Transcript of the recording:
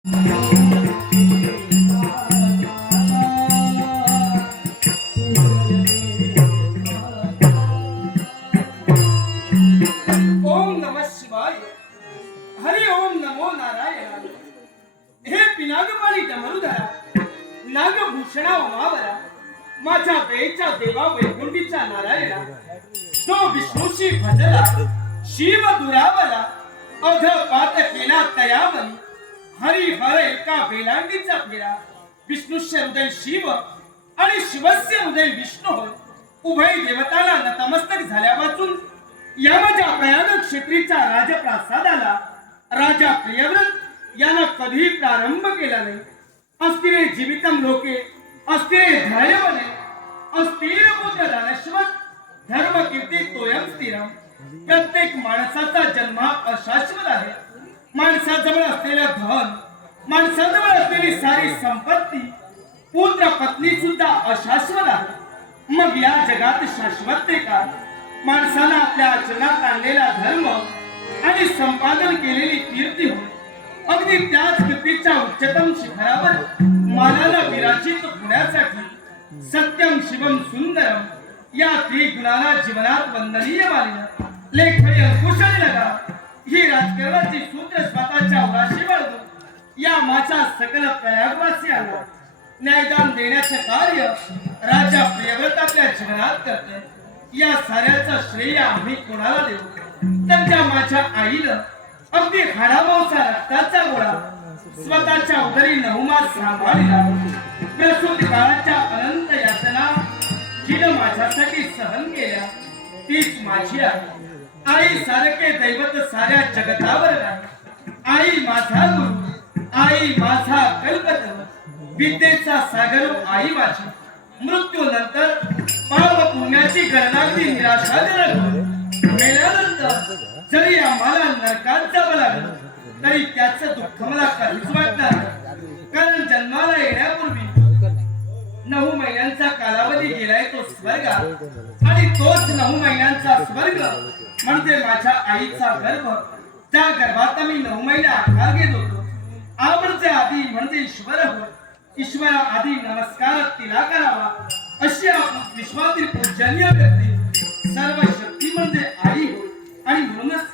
ओम नमः शिवाय. हरि ओम नमो नारायण. हे पिनाकपाणी डमरुधरा, नागभूषणा उमावरा, माझ्या वेळच्या देवा वैकुंठीच्या नारायणा, जो विष्णूशी भजला शिव दुरावला, अध पात केला तयावली, हरी हर एका वेलांडीचा फेरा, विष्णुस्य हृदय शिव आणि शिवस्य हृदय विष्णू होय. उभय देवताला नतमस्तक झाल्या वाचून या माझ्या प्रयाग क्षेत्रीच्या राजप्रासादाला राजा प्रियव्रत यानं कधी प्रारंभ केला नाही. अस्थिरे जीवितम लोके अस्थिरे धैर्यवने अस्थिर पुत्र धनश्वत धर्म कीर्ती तोयम स्थिरम. प्रत्येक माणसाचा जन्म हा अशाश्वत आहे. माणसाजवळ असलेलं धन, माणसाजवळ असलेली सारी संपत्ती, पुत्र पत्नी सुद्धा अशाश्वत आहे. मग या जगात शाश्वत का? माणसाला आपल्या आचरणात आणलेला धर्म आणि संपादन केलेली कीर्ती होय. अगदी त्याच कीर्तीच्या उच्चतम शिखरावर मानाला विराजित होण्यासाठी सत्यम शिवम सुंदरम या त्रिगुणाला जीवनात वंदनीय मानलं. लेखनी अंकुशाने लगा ही राजकारणाची सूत्र स्वतःच्या उराशी बाळगून या माझ्या सकल प्रयागवासियांना न्यायदान देण्याचे कार्य राजा प्रियव्रत आपल्या जीवनात करते. या साऱ्याचा श्रेय आम्ही कोणाला देऊ? त्यांच्या माझ्या आईनं अगदी हाडामांसा रक्ताचा गोळा स्वतःच्या उदरी 9 मास सांभाळला. प्रसूती काळाच्या अनंत यातना जिनं माझ्यासाठी सहन केल्या तीच माझी आहे. आई सारखे दैवत साऱ्या जगतावर नाही. आई माझा गुरु, आई माझा कल्पतरू, विद्येचा सागर आई माझी. मृत्यूनंतर पाप पुण्याची गणनाची निराशाजनक मेल्यानंतर जरी आम्हाला नरकात जावं लागलं तरी त्याचं दुःख मला कधीच वाटणार नाही. कारण जन्माला येण्यापूर्वी 9 महिन्यांचा कालावधी गेलाय तो स्वर्गात, आणि तोच 9 महिन्यांचा स्वर्ग म्हणजे माझ्या आईचा गर्भ. त्या गर्भात मी 9 महिने आकार घेत होतो. आवडचे आधी म्हणजे ईश्वर होय. ईश्वरा आधी नमस्कार तिला करावा अशी विश्वातील पूजनीय व्यक्ती सर्व शक्ती म्हणजे आई होय. आणि म्हणूनच